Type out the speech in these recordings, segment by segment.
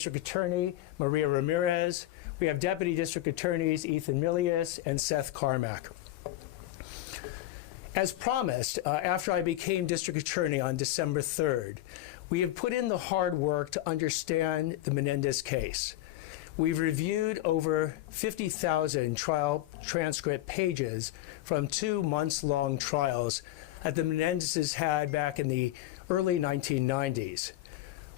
District Attorney Maria Ramirez. We have Deputy District Attorneys Ethan Milius and Seth Carmack. As promised, after I became District Attorney on December 3rd, we have put in the hard work to understand the Menendez case. We've reviewed over 50,000 trial transcript pages from 2 months-long trials that the Menendezes had back in the early 1990s.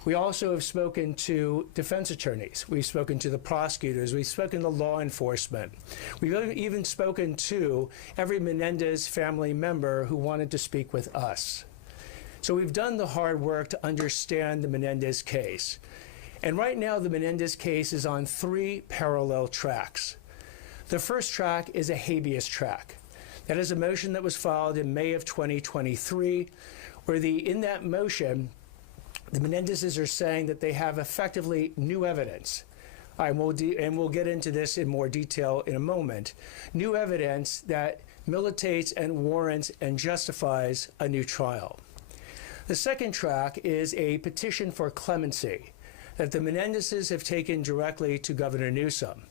We also have spoken to defense attorneys. We've spoken to the prosecutors. We've spoken to law enforcement. We've even spoken to every Menendez family member who wanted to speak with us. So we've done the hard work to understand the Menendez case. And right now, the Menendez case is on 3 parallel tracks. The first track is a habeas track. That is a motion that was filed in May of 2023, where in that motion, the Menendezes are saying that they have effectively new evidence. And we'll get into this in more detail in a moment. New evidence that militates and warrants and justifies a new trial. The second track is a petition for clemency that the Menendezes have taken directly to Governor Newsom.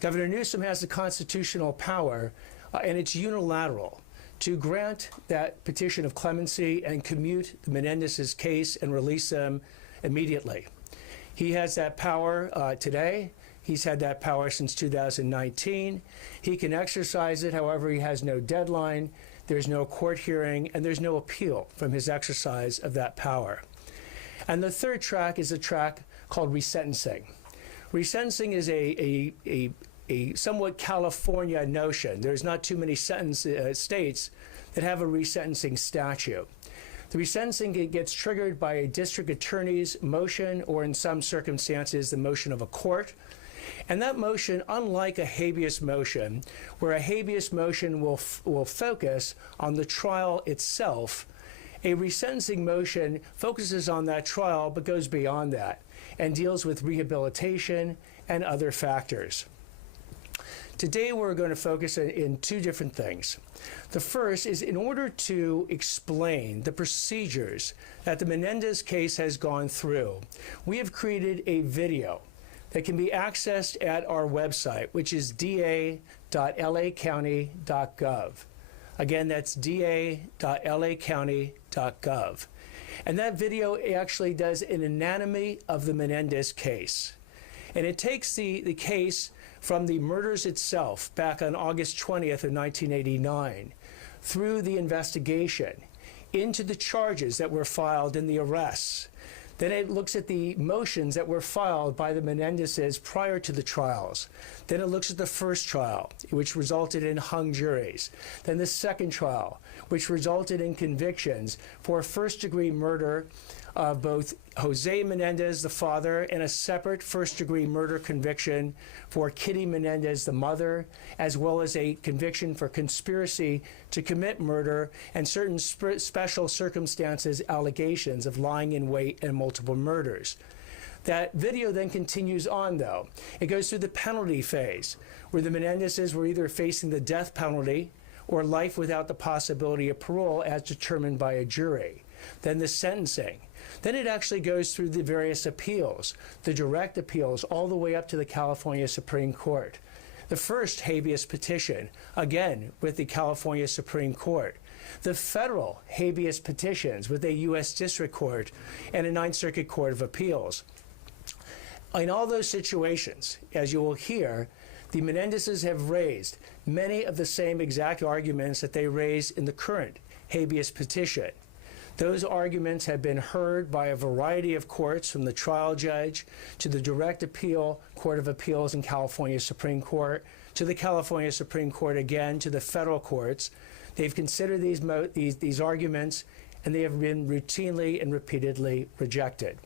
Governor Newsom has the constitutional power, and it's unilateral, to grant that petition of clemency and commute the Menendez's case and release them immediately. He has that power today. He's had that power since 2019. He can exercise it, however, he has no deadline, there's no court hearing, and there's no appeal from his exercise of that power. And the third track is a track called resentencing. Resentencing is a somewhat California notion. There's not too many states that have a resentencing statute. The resentencing gets triggered by a district attorney's motion, or in some circumstances, the motion of a court. And that motion, unlike a habeas motion, where a habeas motion will focus on the trial itself, a resentencing motion focuses on that trial but goes beyond that and deals with rehabilitation and other factors. Today we're going to focus in 2 different things. The first is, in order to explain the procedures that the Menendez case has gone through, we have created a video that can be accessed at our website, which is da.lacounty.gov. Again, that's da.lacounty.gov. And that video actually does an anatomy of the Menendez case. And it takes the case from the murders itself back on August 20th of 1989 through the investigation into the charges that were filed in the arrests. Then it looks at the motions that were filed by the Menendezes prior to the trials. Then it looks at the first trial, which resulted in hung juries. Then the second trial, which resulted in convictions for first-degree murder of both Jose Menendez, the father, and a separate first-degree murder conviction for Kitty Menendez, the mother, as well as a conviction for conspiracy to commit murder and certain special circumstances allegations of lying in wait and multiple murders. That video then continues on, though. It goes through the penalty phase, where the Menendezes were either facing the death penalty or life without the possibility of parole as determined by a jury. Then the sentencing. Then it actually goes through the various appeals, the direct appeals, all the way up to the California Supreme Court. The first habeas petition, again, with the California Supreme Court. The federal habeas petitions with a U.S. District Court and a Ninth Circuit Court of Appeals. In all those situations, as you will hear, the Menendezes have raised many of the same exact arguments that they raised in the current habeas petition. Those arguments have been heard by a variety of courts, from the trial judge to the direct appeal Court of Appeals in California Supreme Court, to the California Supreme Court again, to the federal courts. They've considered these arguments, and they have been routinely and repeatedly rejected.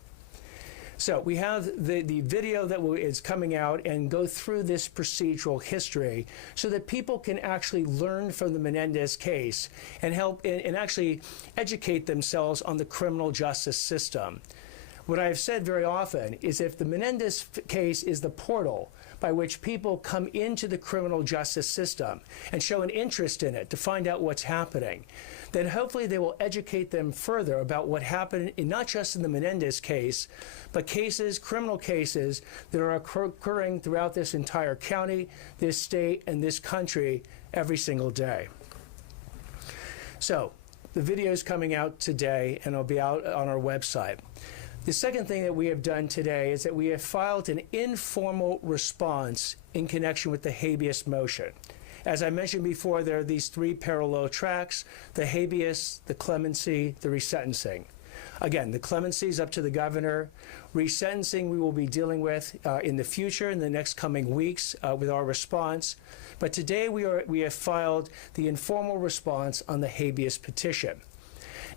So we have the video that is coming out and go through this procedural history so that people can actually learn from the Menendez case and help and actually educate themselves on the criminal justice system. What I've said very often is if the Menendez case is the portal by which people come into the criminal justice system and show an interest in it to find out what's happening, then hopefully they will educate them further about what happened in not just in the Menendez case, but cases, criminal cases that are occurring throughout this entire county, this state, and this country every single day. So the video is coming out today and it'll be out on our website. The second thing that we have done today is that we have filed an informal response in connection with the habeas motion. As I mentioned before, there are these three parallel tracks: the habeas, the clemency, the resentencing. Again, the clemency is up to the governor. Resentencing we will be dealing with in the future, in the next coming weeks, with our response. But today we have filed the informal response on the habeas petition.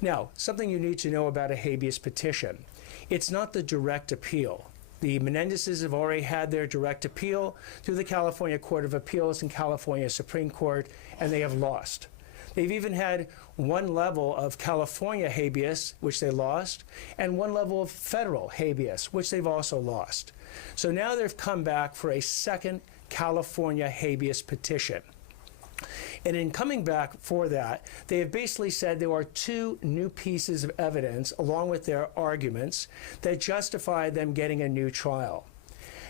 Now, something you need to know about a habeas petition. It's not the direct appeal. The Menendezes have already had their direct appeal through the California Court of Appeals and California Supreme Court, and they have lost. They've even had one level of California habeas, which they lost, and one level of federal habeas, which they've also lost. So now they've come back for a second California habeas petition. And in coming back for that, they have basically said there are two new pieces of evidence, along with their arguments, that justify them getting a new trial.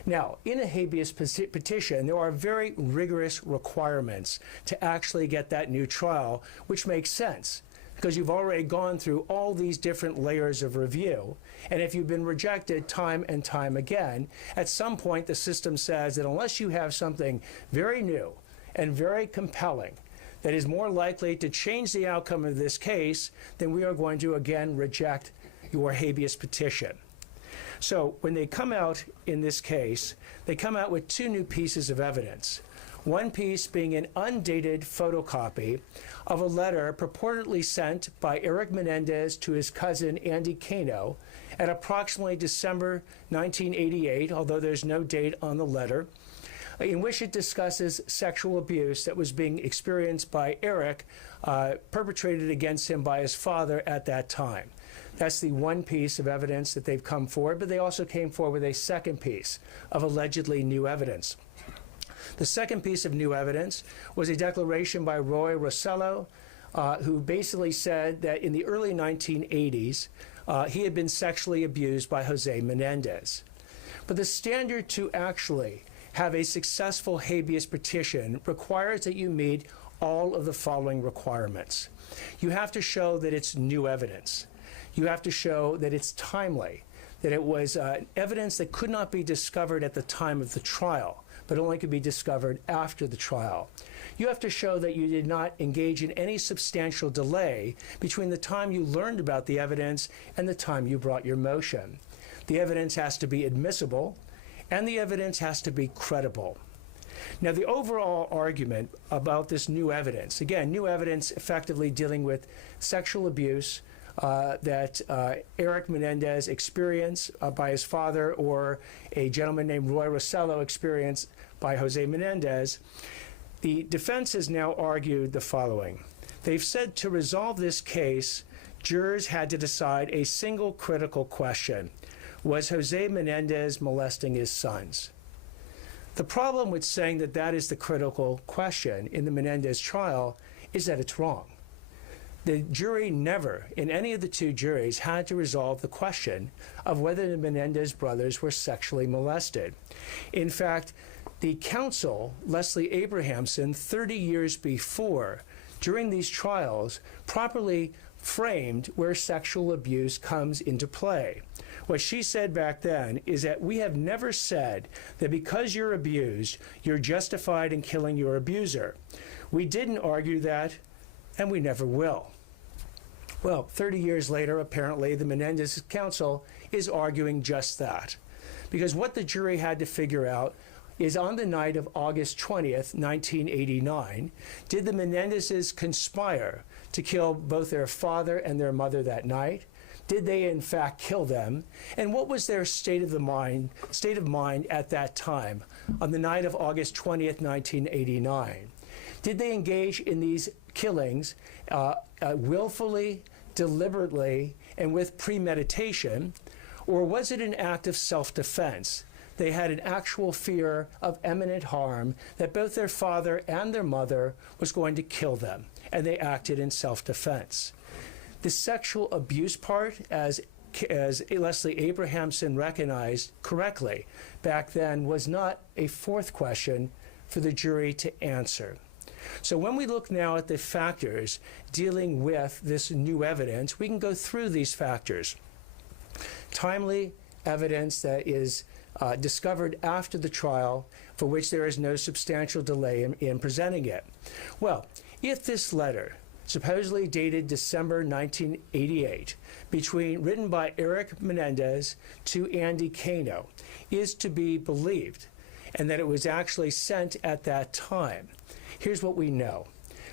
Now, in a habeas petition, there are very rigorous requirements to actually get that new trial, which makes sense, because you've already gone through all these different layers of review. And if you've been rejected time and time again, at some point the system says that unless you have something very new and very compelling that is more likely to change the outcome of this case, then we are going to again reject your habeas petition. So when they come out in this case, they come out with two new pieces of evidence. One piece being an undated photocopy of a letter purportedly sent by Eric Menendez to his cousin Andy Cano at approximately December 1988, although there's no date on the letter, in which it discusses sexual abuse that was being experienced by Eric, perpetrated against him by his father at that time. That's the one piece of evidence that they've come forward, but they also came forward with a second piece of allegedly new evidence. The second piece of new evidence was a declaration by Roy Rossello, who basically said that in the early 1980s, he had been sexually abused by Jose Menendez. But the standard to actually have a successful habeas petition requires that you meet all of the following requirements. You have to show that it's new evidence. You have to show that it's timely, that it was evidence that could not be discovered at the time of the trial, but only could be discovered after the trial. You have to show that you did not engage in any substantial delay between the time you learned about the evidence and the time you brought your motion. The evidence has to be admissible, and the evidence has to be credible. Now, the overall argument about this new evidence, again, new evidence effectively dealing with sexual abuse that Eric Menendez experienced by his father, or a gentleman named Roy Rossello experienced by Jose Menendez, the defense has now argued the following. They've said to resolve this case, jurors had to decide a single critical question: was Jose Menendez molesting his sons? The problem with saying that that is the critical question in the Menendez trial is that it's wrong. The jury never, in any of the two juries, had to resolve the question of whether the Menendez brothers were sexually molested. In fact, the counsel, Leslie Abrahamson, 30 years before, during these trials, properly framed where sexual abuse comes into play. What she said back then is that we have never said that because you're abused, you're justified in killing your abuser. We didn't argue that, and we never will. Well, 30 years later, apparently, the Menendez counsel is arguing just that. Because what the jury had to figure out is on the night of August 20th, 1989, did the Menendezes conspire to kill both their father and their mother that night? Did they in fact kill them? And what was their state of mind at that time, on the night of August 20th, 1989? Did they engage in these killings willfully, deliberately, and with premeditation? Or was it an act of self-defense? They had an actual fear of imminent harm, that both their father and their mother was going to kill them, and they acted in self-defense. The sexual abuse part, as Leslie Abrahamson recognized correctly back then, was not a fourth question for the jury to answer. So when we look now at the factors dealing with this new evidence, we can go through these factors. Timely evidence that is discovered after the trial, for which there is no substantial delay in presenting it. Well, if this letter, supposedly dated December 1988, written by Eric Menendez to Andy Cano, is to be believed, and that it was actually sent at that time, here's what we know.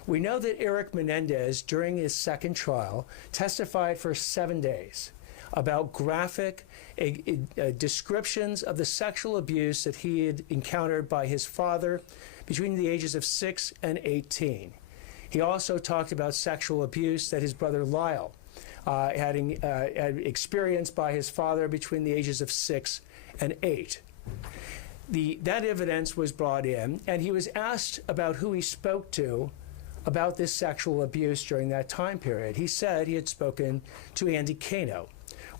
We know that Eric Menendez, during his second trial, testified for 7 days about graphic descriptions of the sexual abuse that he had encountered by his father between the ages of 6 and 18. He also talked about sexual abuse that his brother Lyle had experienced by his father between the ages of 6 and 8. That evidence was brought in, and he was asked about who he spoke to about this sexual abuse during that time period. He said he had spoken to Andy Cano.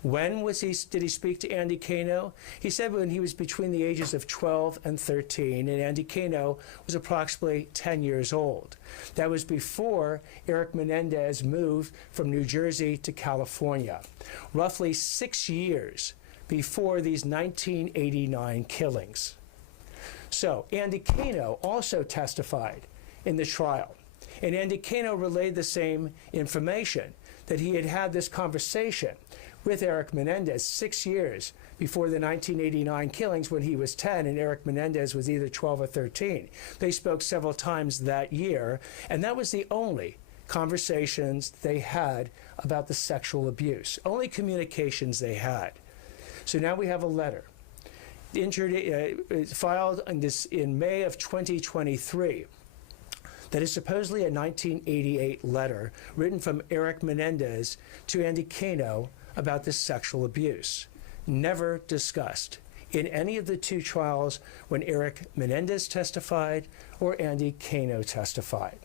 When did he speak to Andy Cano? He said when he was between the ages of 12 and 13, and Andy Cano was approximately 10 years old. That was before Eric Menendez moved from New Jersey to California, roughly 6 years before these 1989 killings. So Andy Cano also testified in the trial, and Andy Cano relayed the same information, that he had had this conversation with Eric Menendez 6 years before the 1989 killings, when he was 10 and Eric Menendez was either 12 or 13. They spoke several times that year, and that was the only conversations they had about the sexual abuse, only communications they had. So now we have a letter filed in May of 2023 that is supposedly a 1988 letter written from Eric Menendez to Andy Cano about this sexual abuse, never discussed in any of the two trials when Eric Menendez testified or Andy Cano testified.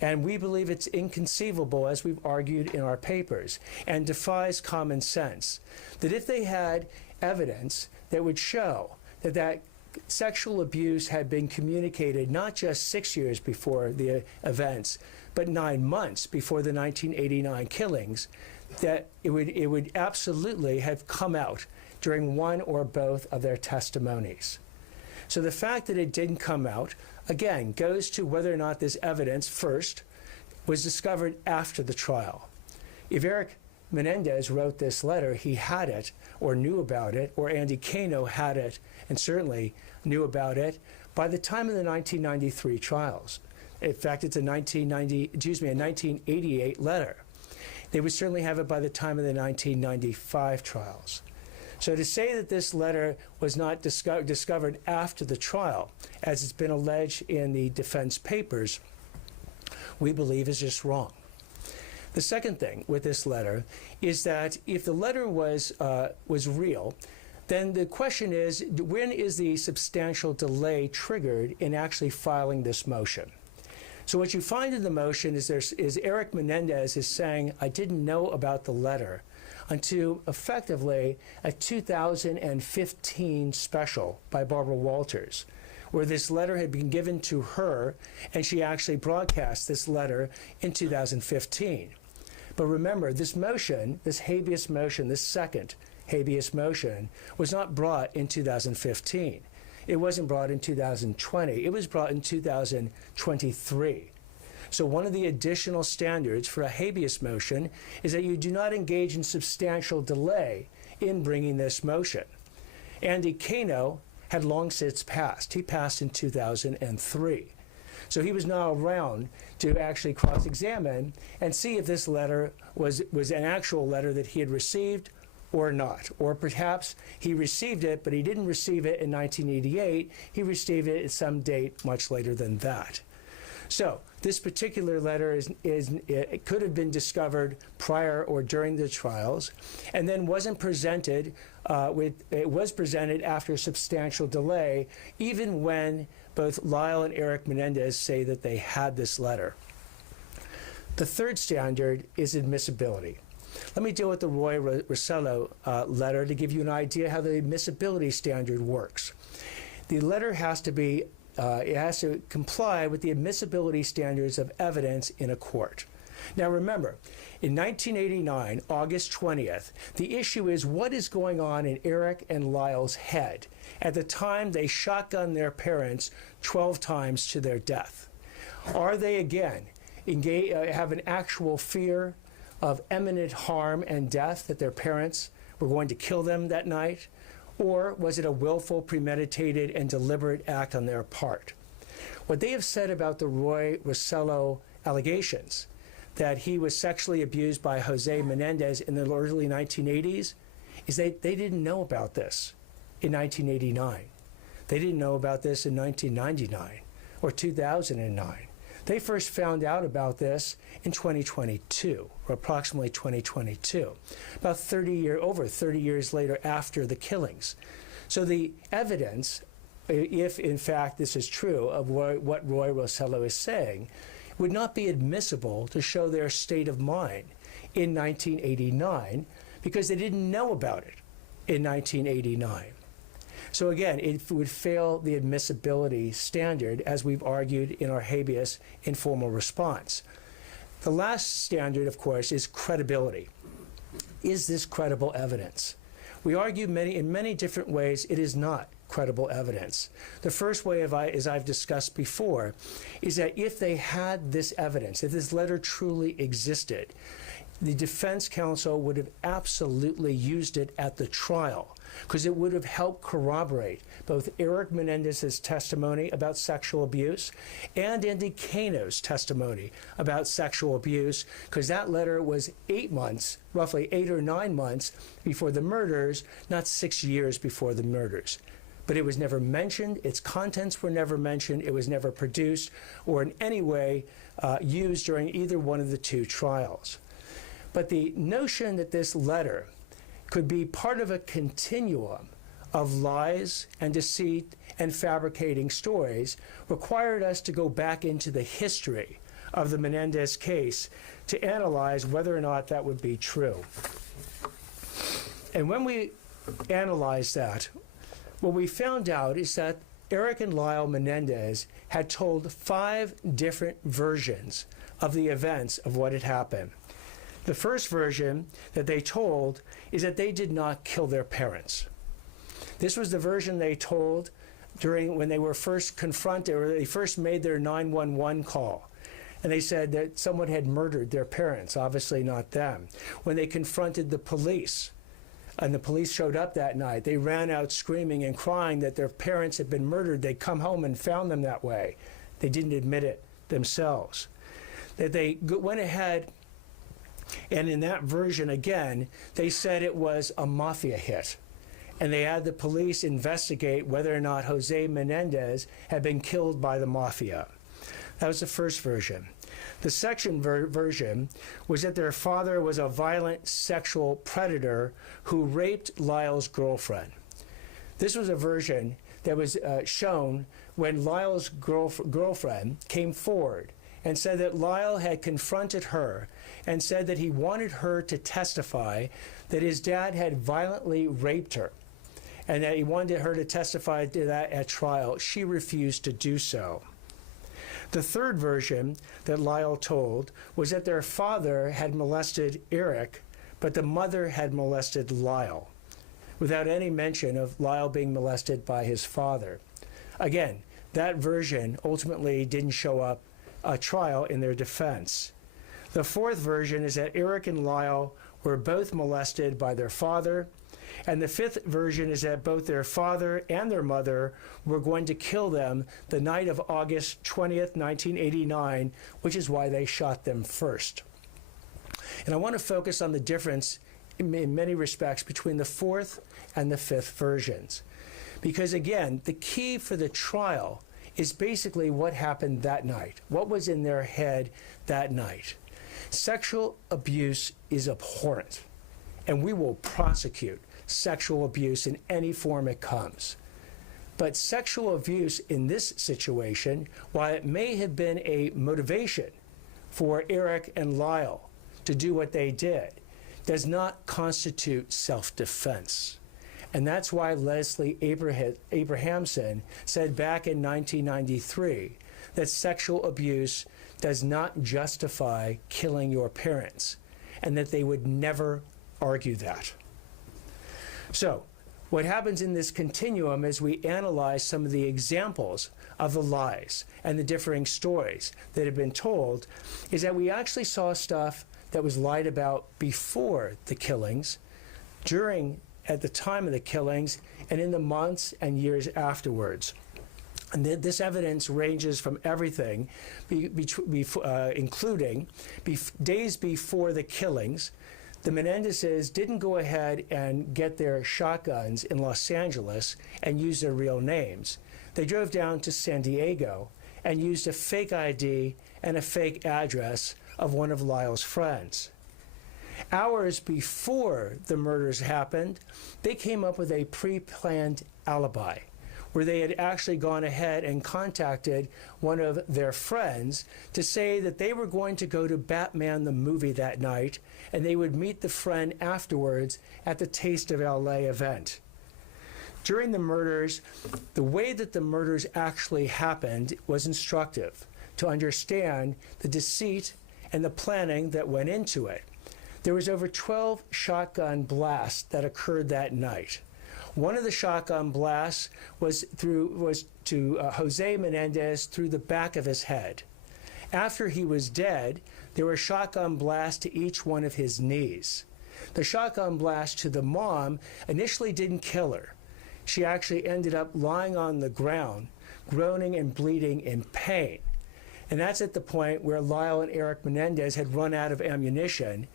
And we believe it's inconceivable, as we've argued in our papers, and defies common sense, that if they had evidence that would show that sexual abuse had been communicated not just 6 years before the events, but 9 months before the 1989 killings, that it would absolutely have come out during one or both of their testimonies. So the fact that it didn't come out, again, goes to whether or not this evidence first was discovered after the trial. If Eric Menendez wrote this letter, he had it or knew about it, or Andy Cano had it and certainly knew about it by the time of the 1993 trials. In fact, it's a 1988 letter. They would certainly have it by the time of the 1995 trials. So to say that this letter was not discovered after the trial, as it's been alleged in the defense papers, we believe is just wrong. The second thing with this letter is that if the letter was real, then the question is, when is the substantial delay triggered in actually filing this motion? So what you find in the motion is Eric Menendez is saying, I didn't know about the letter until effectively a 2015 special by Barbara Walters, where this letter had been given to her, and she actually broadcast this letter in 2015. But remember, this motion, this habeas motion, this second habeas motion, was not brought in 2015. It wasn't brought in 2020. It was brought in 2023. So one of the additional standards for a habeas motion is that you do not engage in substantial delay in bringing this motion. Andy Cano had long since passed. He passed in 2003. So he was now around to actually cross-examine and see if this letter was an actual letter that he had received or not. Or perhaps he received it, but he didn't receive it in 1988. He received it at some date much later than that. So this particular letter it could have been discovered prior or during the trials, and then wasn't presented it was presented after a substantial delay, even when both Lyle and Eric Menendez say that they had this letter. The third standard is admissibility. Let me deal with the Roy Rossello letter to give you an idea how the admissibility standard works. The letter has to comply with the admissibility standards of evidence in a court. Now remember, in 1989, August 20th, the issue is what is going on in Eric and Lyle's head at the time they shotgunned their parents 12 times to their death. Are they again have an actual fear of imminent harm and death, that their parents were going to kill them that night? Or was it a willful, premeditated, and deliberate act on their part? What they have said about the Roy Rossello allegations, that he was sexually abused by Jose Menendez in the early 1980s, is they didn't know about this in 1989. They didn't know about this in 1999 or 2009. They first found out about this in 2022, or approximately 2022, about over 30 years later after the killings. So the evidence, if in fact this is true of what Roy Rossello is saying, would not be admissible to show their state of mind in 1989 because they didn't know about it in 1989. So again, it would fail the admissibility standard, as we've argued in our habeas informal response. The last standard, of course, is credibility. Is this credible evidence? We argue in many different ways it is not credible evidence. The first way, as I've discussed before, is that if they had this evidence, if this letter truly existed, the defense counsel would have absolutely used it at the trial, because it would have helped corroborate both Eric Menendez's testimony about sexual abuse and Andy Cano's testimony about sexual abuse, because that letter was 8 months, roughly 8 or 9 months before the murders, not 6 years before the murders. But it was never mentioned, its contents were never mentioned, it was never produced or in any way used during either one of the two trials. But the notion that this letter could be part of a continuum of lies and deceit and fabricating stories required us to go back into the history of the Menendez case to analyze whether or not that would be true. And when we analyzed that, what we found out is that Eric and Lyle Menendez had told 5 different versions of the events of what had happened. The first version that they told is that they did not kill their parents. This was the version they told when they were first confronted, or they first made their 911 call. And they said that someone had murdered their parents, obviously not them. When they confronted the police, and the police showed up that night, they ran out screaming and crying that their parents had been murdered. They'd come home and found them that way. They didn't admit it themselves. That they went ahead, and in that version, again, they said it was a mafia hit. And they had the police investigate whether or not Jose Menendez had been killed by the mafia. That was the first version. The second version was that their father was a violent sexual predator who raped Lyle's girlfriend. This was a version that was shown when Lyle's girlfriend came forward and said that Lyle had confronted her and said that he wanted her to testify that his dad had violently raped her and that he wanted her to testify to that at trial. She refused to do so. The third version that Lyle told was that their father had molested Eric, but the mother had molested Lyle, without any mention of Lyle being molested by his father. Again, that version ultimately didn't show up at trial in their defense. The fourth version is that Eric and Lyle were both molested by their father, and the fifth version is that both their father and their mother were going to kill them the night of August 20th, 1989, which is why they shot them first. And I want to focus on the difference in many respects between the fourth and the fifth versions. Because again, the key for the trial is basically what happened that night, what was in their head that night. Sexual abuse is abhorrent, and we will prosecute sexual abuse in any form it comes. But sexual abuse in this situation, while it may have been a motivation for Eric and Lyle to do what they did, does not constitute self-defense. And that's why Leslie Abrahamson said back in 1993 that sexual abuse does not justify killing your parents, and that they would never argue that. So, what happens in this continuum is we analyze some of the examples of the lies and the differing stories that have been told, is that we actually saw stuff that was lied about before the killings, at the time of the killings, and in the months and years afterwards. And this evidence ranges from everything, including days before the killings. The Menendezes didn't go ahead and get their shotguns in Los Angeles and use their real names. They drove down to San Diego and used a fake ID and a fake address of one of Lyle's friends. Hours before the murders happened, they came up with a pre-planned alibi, where they had actually gone ahead and contacted one of their friends to say that they were going to go to Batman the movie that night, and they would meet the friend afterwards at the Taste of LA event. During the murders, the way that the murders actually happened was instructive to understand the deceit and the planning that went into it. There was over 12 shotgun blasts that occurred that night. One of the shotgun blasts was to Jose Menendez through the back of his head. After he was dead, there were shotgun blasts to each one of his knees. The shotgun blast to the mom initially didn't kill her. She actually ended up lying on the ground, groaning and bleeding in pain. And that's at the point where Lyle and Eric Menendez had run out of ammunition,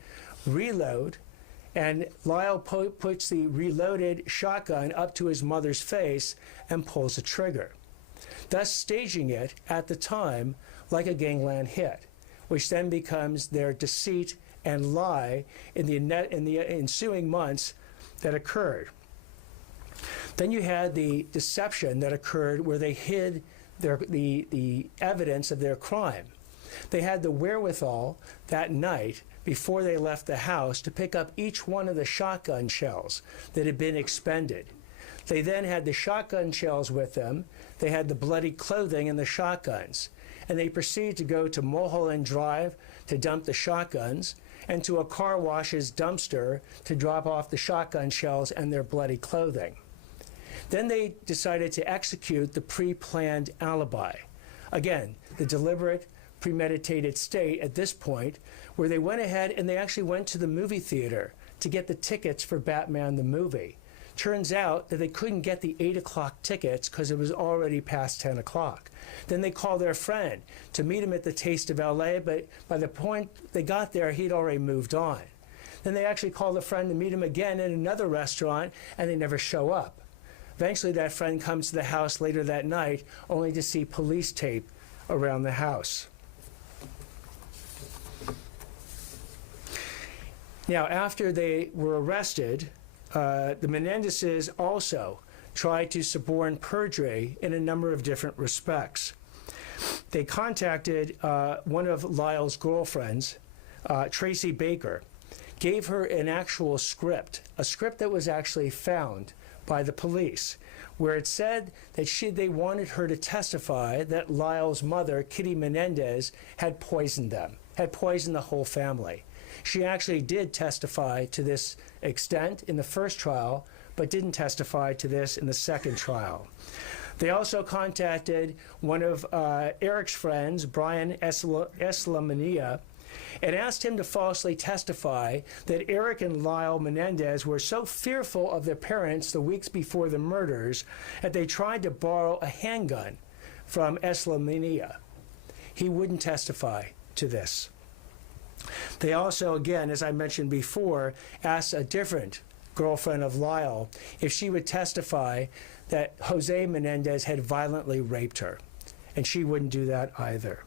reload, and Lyle puts the reloaded shotgun up to his mother's face and pulls the trigger, thus staging it at the time like a gangland hit, which then becomes their deceit and lie in the ensuing months that occurred. Then you had the deception that occurred where they hid the evidence of their crime. They had the wherewithal that night before they left the house to pick up each one of the shotgun shells that had been expended. They then had the shotgun shells with them. They had the bloody clothing and the shotguns. And they proceeded to go to Mulholland Drive to dump the shotguns, and to a car wash's dumpster to drop off the shotgun shells and their bloody clothing. Then they decided to execute the pre-planned alibi. Again, the deliberate, premeditated state at this point, where they went ahead and they actually went to the movie theater to get the tickets for Batman the movie. Turns out that they couldn't get the 8 o'clock tickets because it was already past 10 o'clock. Then they called their friend to meet him at the Taste of LA, but by the point they got there, he'd already moved on. Then they actually called a friend to meet him again in another restaurant, and they never show up. Eventually, that friend comes to the house later that night, only to see police tape around the house. Now, after they were arrested, the Menendezes also tried to suborn perjury in a number of different respects. They contacted one of Lyle's girlfriends, Tracy Baker, gave her an actual script, a script that was actually found by the police, where it said that they wanted her to testify that Lyle's mother, Kitty Menendez, had poisoned them, had poisoned the whole family. She actually did testify to this extent in the first trial, but didn't testify to this in the second trial. They also contacted one of Eric's friends, Brian Eslamania, and asked him to falsely testify that Eric and Lyle Menendez were so fearful of their parents the weeks before the murders that they tried to borrow a handgun from Eslamania. He wouldn't testify to this. They also, again, as I mentioned before, asked a different girlfriend of Lyle if she would testify that Jose Menendez had violently raped her, and she wouldn't do that either.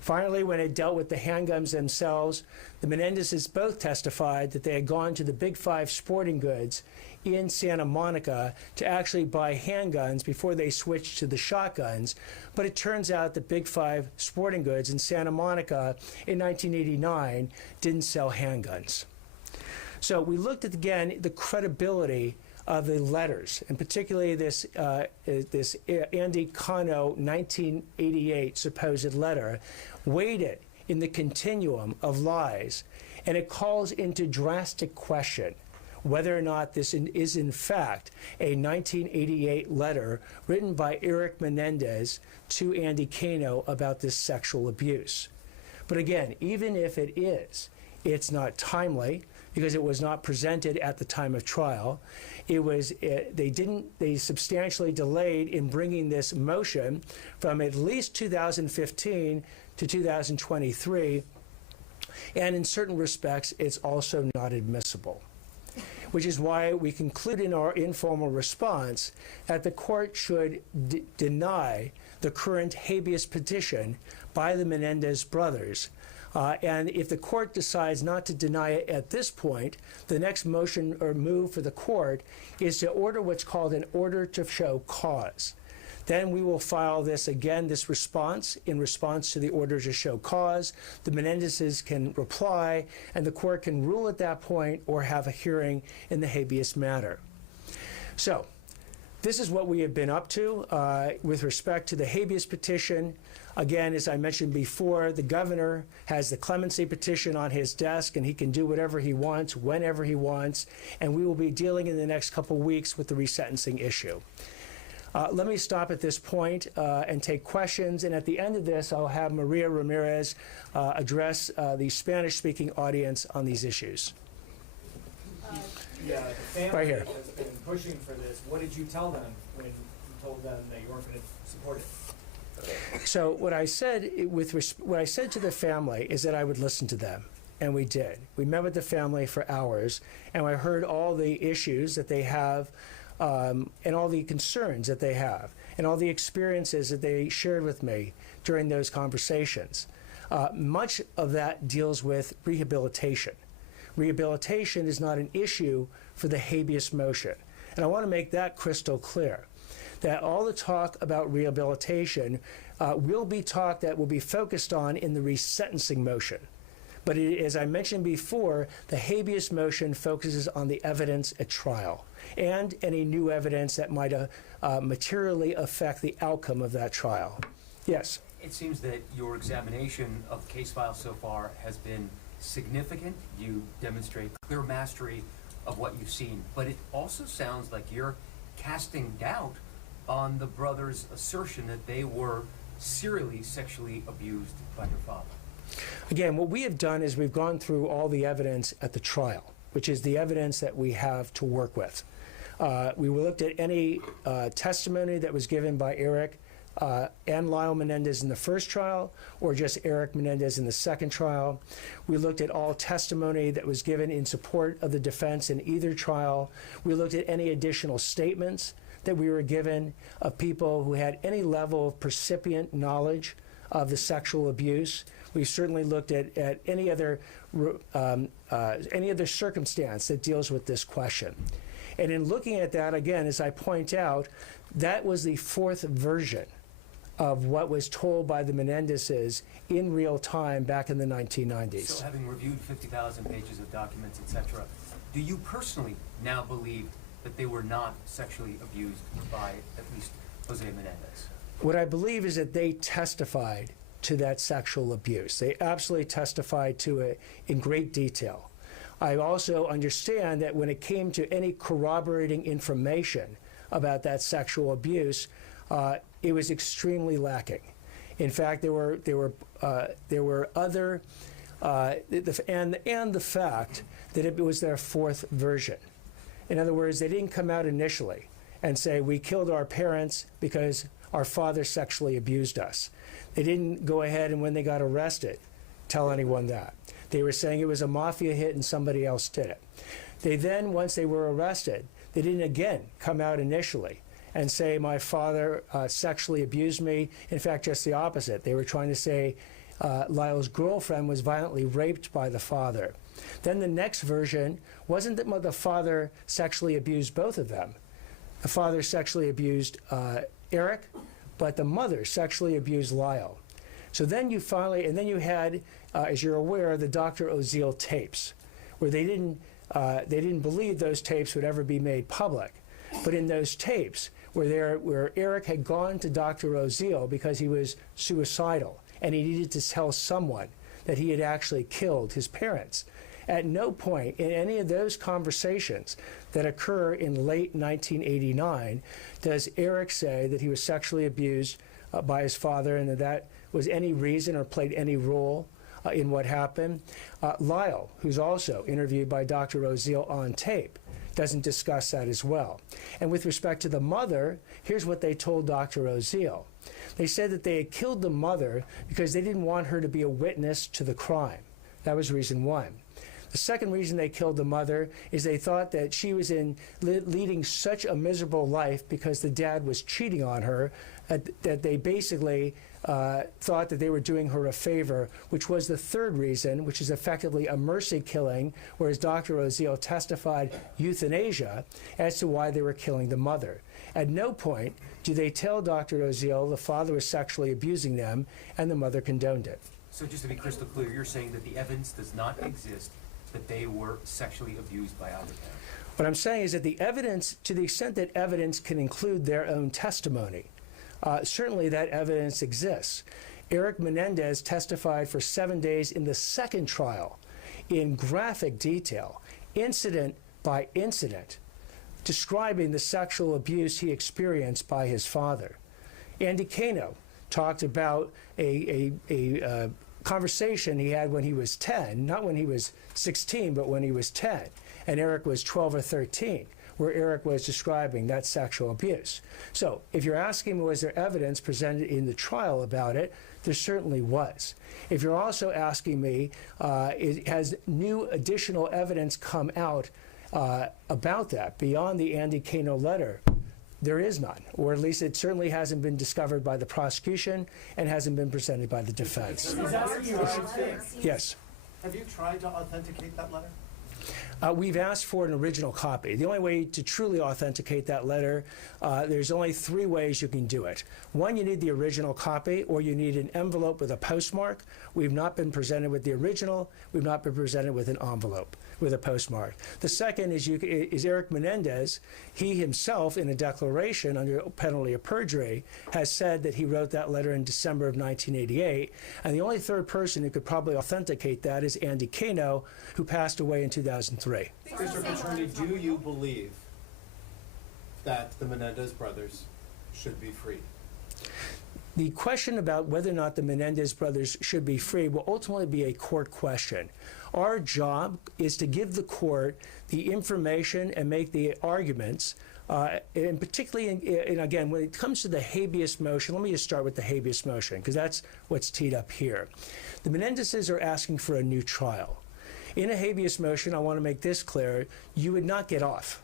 Finally, when it dealt with the handguns themselves, the Menendezes both testified that they had gone to the Big Five Sporting Goods in Santa Monica to actually buy handguns before they switched to the shotguns. But it turns out that Big Five Sporting Goods in Santa Monica in 1989 didn't sell handguns. So we looked at, again, the credibility of the letters, and particularly this Andy Cano 1988 supposed letter, weighed it in the continuum of lies, and it calls into drastic question whether or not this is in fact a 1988 letter written by Eric Menendez to Andy Cano about this sexual abuse. But again, even if it is, it's not timely because it was not presented at the time of trial. They substantially delayed in bringing this motion from at least 2015 to 2023, and in certain respects, it's also not admissible, which is why we conclude in our informal response that the court should deny the current habeas petition by the Menendez brothers. And if the court decides not to deny it at this point, the next motion or move for the court is to order what's called an order to show cause. Then we will file this response in response to the order to show cause. The Menendezes can reply, and the court can rule at that point or have a hearing in the habeas matter. So this is what we have been up to with respect to the habeas petition. Again, as I mentioned before, the governor has the clemency petition on his desk, and he can do whatever he wants, whenever he wants, and we will be dealing in the next couple weeks with the resentencing issue. Let me stop at this point and take questions, and at the end of this, I'll have Maria Ramirez address the Spanish-speaking audience on these issues. Yeah, the family right here has been pushing for this. What did you tell them when you told them that you weren't going to support it? So what I said to the family is that I would listen to them, and we did. We met with the family for hours, and I heard all the issues that they have, and all the concerns that they have, and all the experiences that they shared with me during those conversations. Much of that deals with rehabilitation. Rehabilitation is not an issue for the habeas motion. And I want to make that crystal clear, that all the talk about rehabilitation will be talk that will be focused on in the resentencing motion. But as I mentioned before, the habeas motion focuses on the evidence at trial and any new evidence that might materially affect the outcome of that trial. Yes? It seems that your examination of the case file so far has been significant. You demonstrate clear mastery of what you've seen, but it also sounds like you're casting doubt on the brothers' assertion that they were serially sexually abused by their father. Again, what we have done is we've gone through all the evidence at the trial, which is the evidence that we have to work with. We looked at any testimony that was given by Eric and Lyle Menendez in the first trial, or just Eric Menendez in the second trial. We looked at all testimony that was given in support of the defense in either trial. We looked at any additional statements that we were given of people who had any level of percipient knowledge of the sexual abuse. We certainly looked at any other circumstance that deals with this question. And in looking at that, again, as I point out, that was the fourth version of what was told by the Menendezes in real time back in the 1990s. So having reviewed 50,000 pages of documents, etc., do you personally now believe that they were not sexually abused by at least Jose Menendez? What I believe is that they testified to that sexual abuse. They absolutely testified to it in great detail. I also understand that when it came to any corroborating information about that sexual abuse, it was extremely lacking. In fact, there were other, and the fact that it was their fourth version. In other words, they didn't come out initially and say, we killed our parents because our father sexually abused us. They didn't go ahead and when they got arrested, tell anyone that. They were saying it was a mafia hit and somebody else did it. They then, once they were arrested, they didn't again come out initially and say, my father sexually abused me. In fact, just the opposite. They were trying to say Lyle's girlfriend was violently raped by the father. Then the next version wasn't that the father sexually abused both of them. The father sexually abused Eric, but the mother sexually abused Lyle. So then you had, as you're aware, the Dr. Oziel tapes, where they didn't believe those tapes would ever be made public. But in those tapes, where Eric had gone to Dr. Oziel because he was suicidal and he needed to tell someone that he had actually killed his parents. At no point in any of those conversations that occur in late 1989 does Eric say that he was sexually abused by his father and that was any reason or played any role in what happened. Lyle, who's also interviewed by Dr. Oziel on tape, doesn't discuss that as well. And with respect to the mother, here's what they told Dr. Oziel. They said that they had killed the mother because they didn't want her to be a witness to the crime. That was reason one. The second reason they killed the mother is they thought that she was leading such a miserable life because the dad was cheating on her that they basically thought that they were doing her a favor, which was the third reason, which is effectively a mercy killing, whereas Dr. Oziel testified euthanasia as to why they were killing the mother. At no point do they tell Dr. Oziel the father was sexually abusing them and the mother condoned it. So just to be crystal clear, you're saying that the evidence does not exist that they were sexually abused by either parent? What I'm saying is that the evidence, to the extent that evidence can include their own testimony, certainly that evidence exists. Eric Menendez testified for 7 days in the second trial in graphic detail, incident by incident, describing the sexual abuse he experienced by his father. Andy Cano talked about a conversation he had when he was 10, not when he was 16, but when he was 10, and Eric was 12 or 13, where Eric was describing that sexual abuse. So if you're asking was there evidence presented in the trial about it, there certainly was. If you're also asking me, has new additional evidence come out about that beyond the Andy Cano letter? There is none, or at least it certainly hasn't been discovered by the prosecution and hasn't been presented by the defense. Is that what you think? Yes. Have you tried to authenticate that letter? We've asked for an original copy. The only way to truly authenticate that letter, there's only 3 ways you can do it. One, you need the original copy, or you need an envelope with a postmark. We've not been presented with the original. We've not been presented with an envelope with a postmark. The second is Eric Menendez. He himself, in a declaration under penalty of perjury, has said that he wrote that letter in December of 1988. And the only third person who could probably authenticate that is Andy Cano, who passed away in 2003. Mr. Attorney, do you believe that the Menendez brothers should be freed? The question about whether or not the Menendez brothers should be free will ultimately be a court question. Our job is to give the court the information and make the arguments, and particularly, and again, when it comes to the habeas motion, let me just start with the habeas motion, because that's what's teed up here. The Menendezes are asking for a new trial. In a habeas motion, I want to make this clear, you would not get off.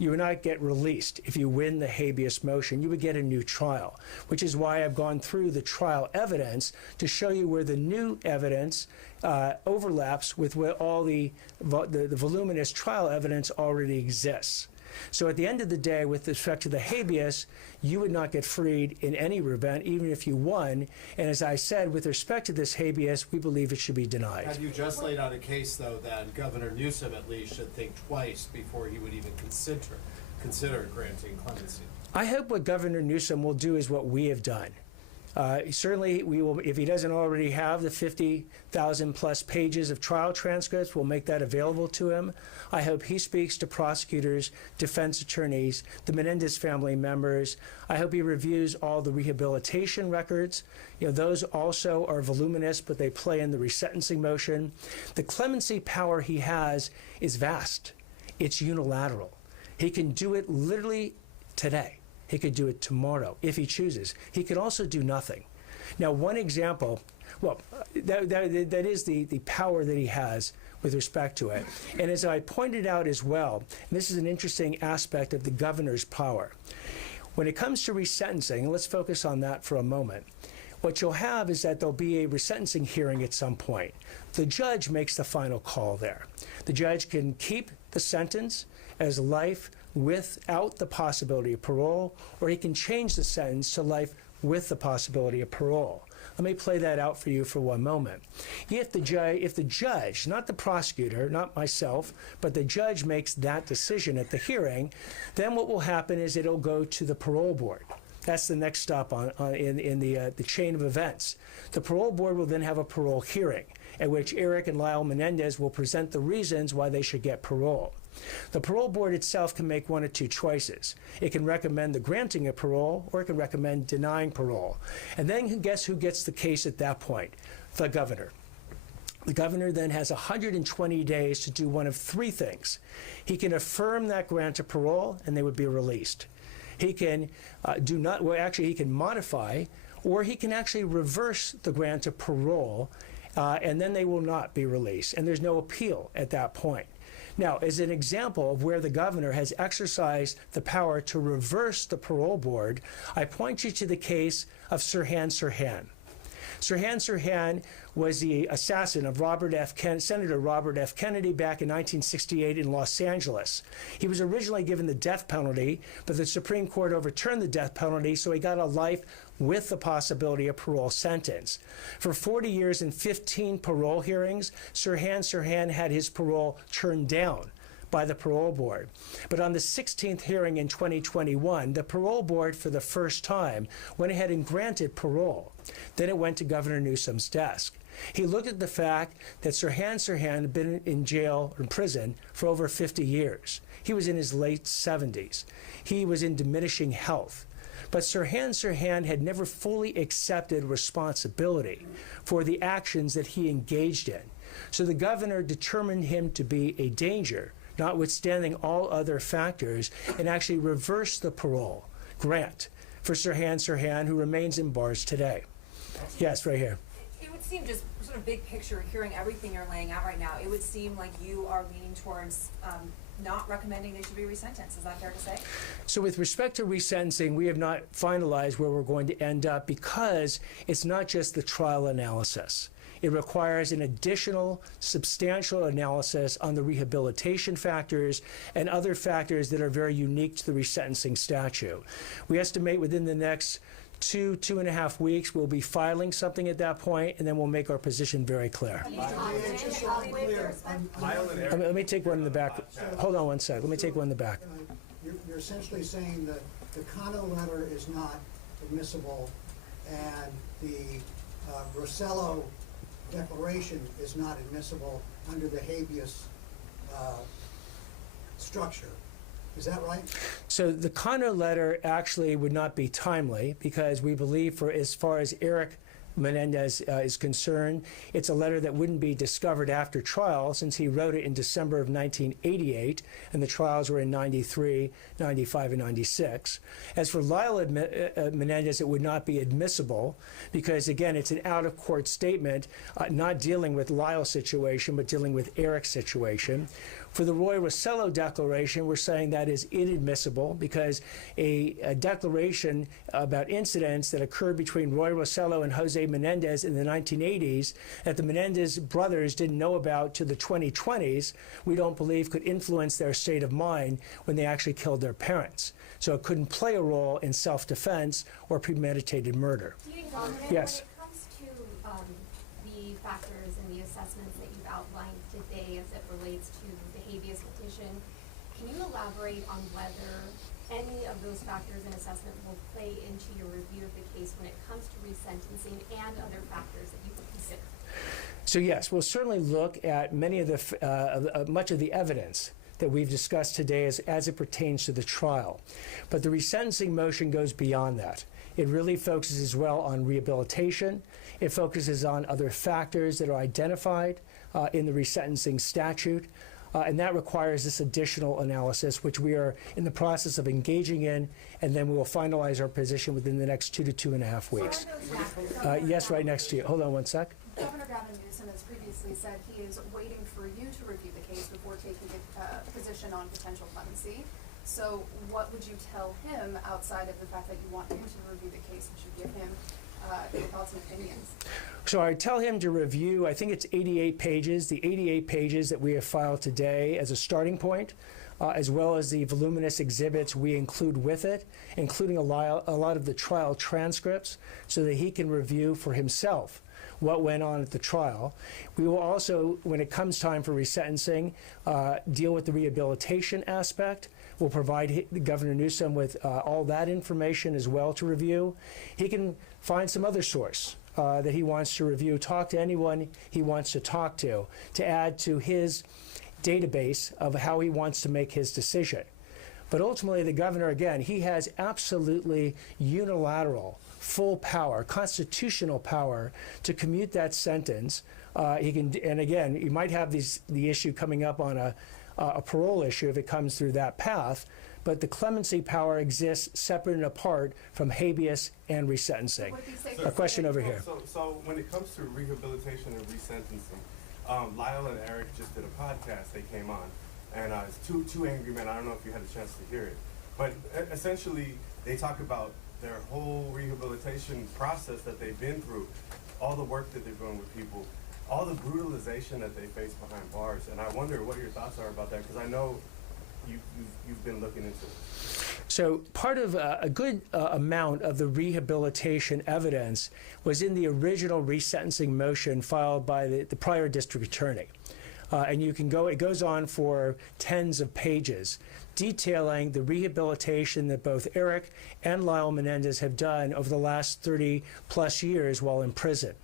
You would not get released if you win the habeas motion. You would get a new trial, which is why I've gone through the trial evidence to show you where the new evidence overlaps with where all the voluminous trial evidence already exists. So at the end of the day, with respect to the habeas, you would not get freed in any event, even if you won. And as I said, with respect to this habeas, we believe it should be denied. Have you just laid out a case, though, that Governor Newsom at least should think twice before he would even consider granting clemency? I hope what Governor Newsom will do is what we have done. Certainly, we will, if he doesn't already have the 50,000 plus pages of trial transcripts, we'll make that available to him. I hope he speaks to prosecutors, defense attorneys, the Menendez family members. I hope he reviews all the rehabilitation records. You know, those also are voluminous, but they play in the resentencing motion. The clemency power he has is vast. It's unilateral. He can do it literally today. He could do it tomorrow if he chooses. He could also do nothing. Now, one example, well, that is the power that he has with respect to it. And as I pointed out as well, and this is an interesting aspect of the governor's power. When it comes to resentencing, and let's focus on that for a moment. What you'll have is that there'll be a resentencing hearing at some point. The judge makes the final call there. The judge can keep the sentence as life without the possibility of parole, or he can change the sentence to life with the possibility of parole. Let me play that out for you for one moment. If the judge, not the prosecutor, not myself, but the judge makes that decision at the hearing, then what will happen is it'll go to the parole board. That's the next stop in the chain of events. The parole board will then have a parole hearing at which Eric and Lyle Menendez will present the reasons why they should get parole. The parole board itself can make one of two choices. It can recommend the granting of parole, or it can recommend denying parole. And then guess who gets the case at that point? The governor. The governor then has 120 days to do one of three things. He can affirm that grant of parole, and they would be released. He can he can modify, or he can actually reverse the grant of parole, and then they will not be released. And there's no appeal at that point. Now, as an example of where the governor has exercised the power to reverse the parole board, I point you to the case of Sirhan Sirhan. Sirhan Sirhan was the assassin of Senator Robert F. Kennedy back in 1968 in Los Angeles. He was originally given the death penalty, but the Supreme Court overturned the death penalty, so he got a life with the possibility of parole sentence. For 40 years and 15 parole hearings, Sirhan Sirhan had his parole turned down by the parole board. But on the 16th hearing in 2021, the parole board for the first time went ahead and granted parole. Then it went to Governor Newsom's desk. He looked at the fact that Sirhan Sirhan had been in jail or in prison for over 50 years. He was in his late 70s. He was in diminishing health. But Sirhan Sirhan had never fully accepted responsibility for the actions that he engaged in. So the governor determined him to be a danger, notwithstanding all other factors, and actually reversed the parole grant for Sirhan Sirhan, who remains in bars today. Yes, right here. It would seem, just sort of big picture, hearing everything you're laying out right now, it would seem like you are leaning towards not recommending they should be resentenced. Is that fair to say? So with respect to resentencing, we have not finalized where we're going to end up, because it's not just the trial analysis. It requires an additional substantial analysis on the rehabilitation factors and other factors that are very unique to the resentencing statute. We estimate within the next 2.5 weeks, we'll be filing something at that point, and then we'll make our position very clear. Let me take one in the back. Hold on one sec. Let me take one in the back. You're essentially saying that the Cano letter is not admissible, and the Rossello declaration is not admissible under the habeas structure. Is that right? So the Cano letter actually would not be timely, because we believe, for as far as Eric Menendez is concerned, it's a letter that wouldn't be discovered after trial, since he wrote it in December of 1988, and the trials were in 93, 95, and 96. As for Lyle Menendez, it would not be admissible, because, again, it's an out-of-court statement, not dealing with Lyle's situation, but dealing with Eric's situation. For the Roy Rossello declaration, we're saying that is inadmissible, because a declaration about incidents that occurred between Roy Rossello and Jose Menendez in the 1980s that the Menendez brothers didn't know about to the 2020s, we don't believe could influence their state of mind when they actually killed their parents. So it couldn't play a role in self-defense or premeditated murder. Yes. When it comes to the factors and the assessments that you've outlined today as it relates to the habeas petition, can you elaborate on whether any of those factors and assessment will play into your review of the case when it comes to resentencing and other factors that you would consider? So yes, we'll certainly look at many of the much of the evidence that we've discussed today as it pertains to the trial. But the resentencing motion goes beyond that. It really focuses as well on rehabilitation. It focuses on other factors that are identified in the resentencing statute. And that requires this additional analysis, which we are in the process of engaging in, and then we will finalize our position within the next 2 to 2.5 weeks. Yes, right next to you. Hold on one sec. Governor Gavin Newsom has previously said he is waiting for you to review the case before taking a position on potential clemency. So what would you tell him outside of the fact that you want him to review the case? Would you give him thoughts and opinions? So I tell him to review, I think it's 88 pages, the 88 pages that we have filed today as a starting point, as well as the voluminous exhibits we include with it, including a lot of the trial transcripts, so that he can review for himself what went on at the trial. We will also, when it comes time for resentencing, deal with the rehabilitation aspect. We'll provide Governor Newsom with all that information as well to review. He can find some other source that he wants to review, talk to anyone he wants to talk to add to his database of how he wants to make his decision. But ultimately, the governor, again, he has absolutely unilateral, full power, constitutional power to commute that sentence. He can, and again, you might have the issue coming up on a parole issue if it comes through that path, but the clemency power exists separate and apart from habeas and resentencing. Would it be safe A to question say- over here. So when it comes to rehabilitation and resentencing, Lyle and Eric just did a podcast. They came on, and it's two angry men. I don't know if you had a chance to hear it, but essentially they talk about their whole rehabilitation process that they've been through, all the work that they're doing with people, all the brutalization that they face behind bars, and I wonder what your thoughts are about that, because I know you've been looking into it. So part of a good amount of the rehabilitation evidence was in the original resentencing motion filed by the prior district attorney. And you can go, it goes on for tens of pages, detailing the rehabilitation that both Eric and Lyle Menendez have done over the last 30 plus years while in prison.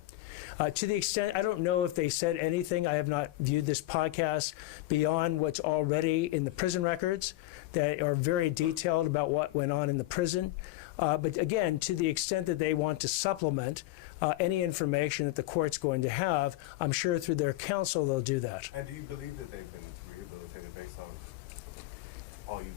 To the extent, I don't know if they said anything, I have not viewed this podcast beyond what's already in the prison records that are very detailed about what went on in the prison. But again, to the extent that they want to supplement any information that the court's going to have, I'm sure through their counsel they'll do that. And do you believe that they've been rehabilitated based on all you've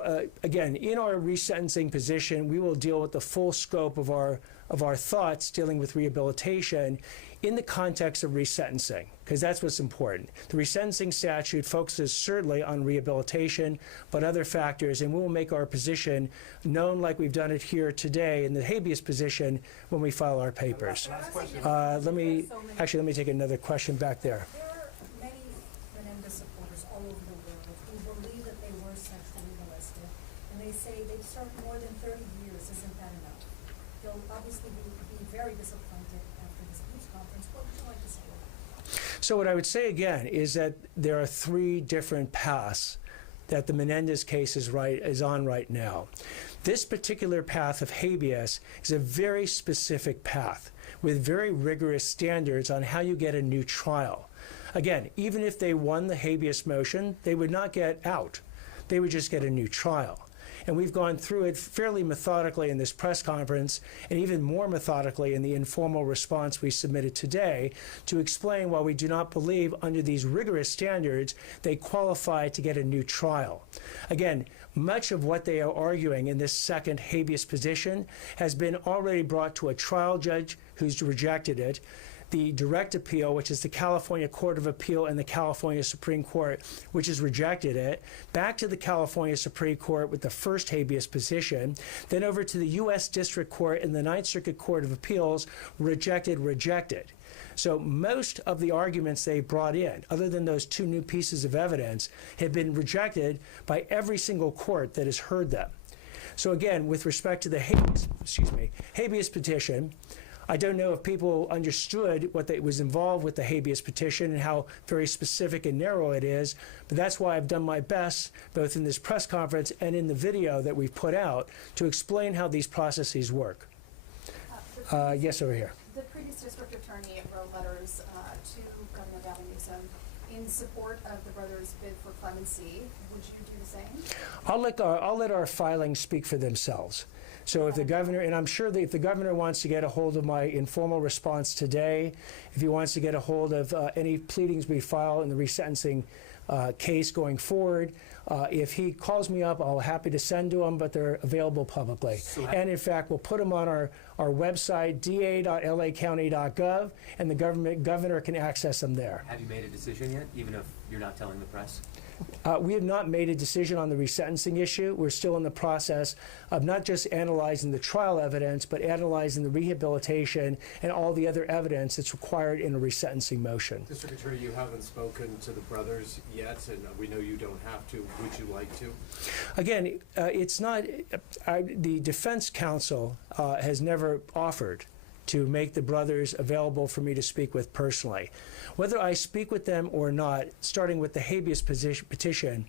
looked? Again, in our resentencing position, we will deal with the full scope of our thoughts dealing with rehabilitation in the context of resentencing, because that's what's important. The resentencing statute focuses certainly on rehabilitation, but other factors, and we will make our position known like we've done it here today in the habeas position when we file our papers. Last question. Let me take another question back there. There are many Menendez supporters all over the world who believe that they were sexually molested, and they say they've served more than 30 years. Isn't that enough? They'll obviously be very disappointed after this news conference. What would you like to say about that? So what I would say again is that there are three different paths that the Menendez case is on right now. This particular path of habeas is a very specific path with very rigorous standards on how you get a new trial. Again, even if they won the habeas motion, they would not get out. They would just get a new trial. And we've gone through it fairly methodically in this press conference, and even more methodically in the informal response we submitted today, to explain why we do not believe under these rigorous standards they qualify to get a new trial. Again, much of what they are arguing in this second habeas petition has been already brought to a trial judge who's rejected it. The direct appeal, which is the California Court of Appeal and the California Supreme Court, which has rejected it, back to the California Supreme Court with the first habeas petition, then over to the U.S. District Court and the Ninth Circuit Court of Appeals, rejected. So most of the arguments they brought in, other than those two new pieces of evidence, have been rejected by every single court that has heard them. So again, with respect to the habeas petition, I don't know if people understood what was involved with the habeas petition and how very specific and narrow it is, but that's why I've done my best, both in this press conference and in the video that we've put out, to explain how these processes work. Yes, over here. The previous district attorney wrote letters to Governor Gavin Newsom in support of the brothers' bid for clemency. Would you do the same? I'll let our filings speak for themselves. So if the governor, and I'm sure that if the governor wants to get a hold of my informal response today, if he wants to get a hold of any pleadings we file in the resentencing case going forward, if he calls me up, I'll be happy to send to him, but they're available publicly. And in fact, we'll put them on our website, da.lacounty.gov, and the governor can access them there. Have you made a decision yet, even if you're not telling the press? We have not made a decision on the resentencing issue. We're still in the process of not just analyzing the trial evidence, but analyzing the rehabilitation and all the other evidence that's required in a resentencing motion. District Attorney, you haven't spoken to the brothers yet, and we know you don't have to. Would you like to? Again, it's not, the defense counsel has never offered to make the brothers available for me to speak with personally. Whether I speak with them or not, starting with the habeas petition,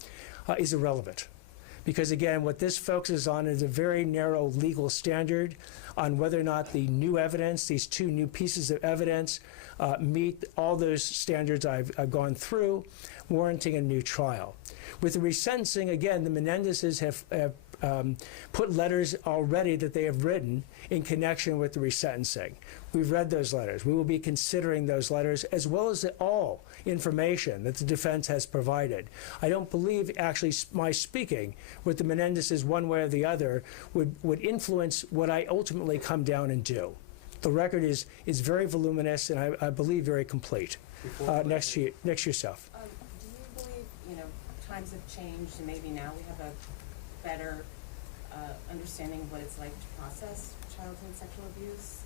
is irrelevant. Because again, what this focuses on is a very narrow legal standard on whether or not the new evidence, these two new pieces of evidence, meet all those standards I've gone through, warranting a new trial. With the resentencing, again, the Menendezes have put letters already that they have written in connection with the resentencing. We've read those letters. We will be considering those letters as well as all information that the defense has provided. I don't believe actually my speaking with the Menendezes one way or the other would influence what I ultimately come down and do. The record is very voluminous and I believe very complete. Next to yourself. Do you believe, times have changed and maybe now we have a better understanding of what it's like to process childhood sexual abuse?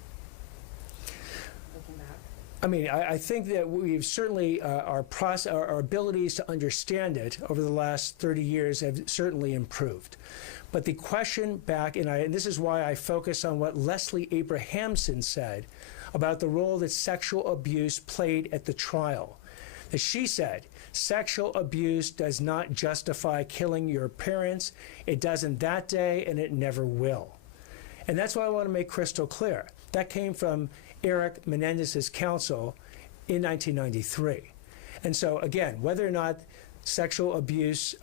Looking back. I mean, I think that we've certainly, our abilities to understand it over the last 30 years have certainly improved. But the question back, and this is why I focus on what Leslie Abrahamson said about the role that sexual abuse played at the trial. As she said, sexual abuse does not justify killing your parents. It doesn't that day, and it never will. And that's what I want to make crystal clear. That came from Eric Menendez's counsel in 1993. And so, again, whether or not sexual abuse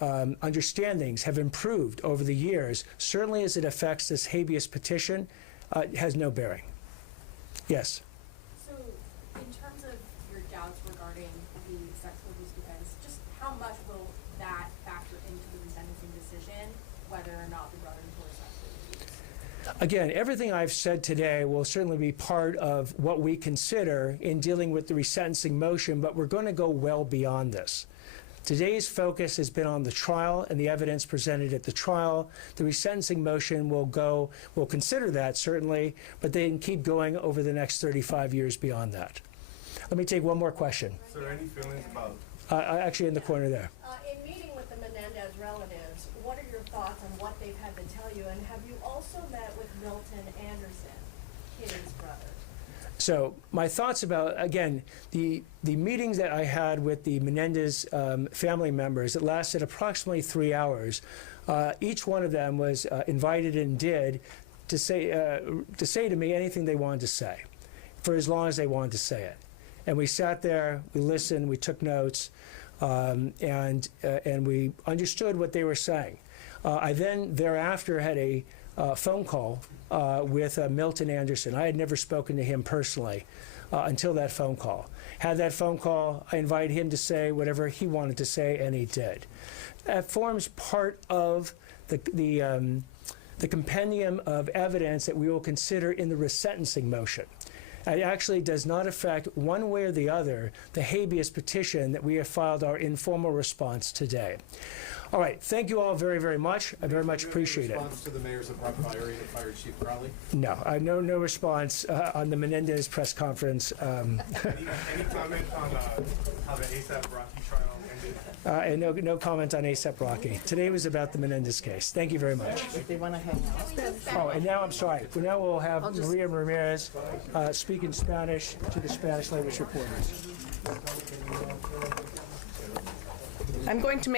understandings have improved over the years, certainly as it affects this habeas petition, has no bearing. Yes? So, in terms of your doubts regarding the sexual abuse defense, just how much will that factor into the resentencing decision, whether or not the brothers were sexually abused? Again, everything I've said today will certainly be part of what we consider in dealing with the resentencing motion, but we're going to go well beyond this. Today's focus has been on the trial and the evidence presented at the trial. The resentencing motion will consider that certainly, but they can keep going over the next 35 years beyond that. Let me take one more question. So any feelings about... Actually in the corner there. In meeting with the Menendez relatives, what are your thoughts on what they've had to tell you? And have you also met with Milton Anderson, Kitty's brother? So my thoughts about, again, the meetings that I had with the Menendez family members, it lasted approximately 3 hours. Each one of them was invited and did to say to me anything they wanted to say for as long as they wanted to say it. And we sat there, we listened, we took notes, and we understood what they were saying. I then thereafter had a phone call with Milton Anderson. I had never spoken to him personally until that phone call. Had that phone call, I invited him to say whatever he wanted to say, and he did. That forms part of the compendium of evidence that we will consider in the resentencing motion. It actually does not affect one way or the other the habeas petition that we have filed our informal response today. All right, thank you all very, very much. I very much appreciate it. Response to the mayor's abrupt firing of Fire Chief Crowley? No, no response on the Menendez press conference. Any comment on how the ASAP Rocky trial ended? And no comment on ASAP Rocky. Today was about the Menendez case. Thank you very much. They want to hang out. Oh, and now I'm sorry. For now we'll have Maria Ramirez speak in Spanish to the Spanish language reporters. I'm going to make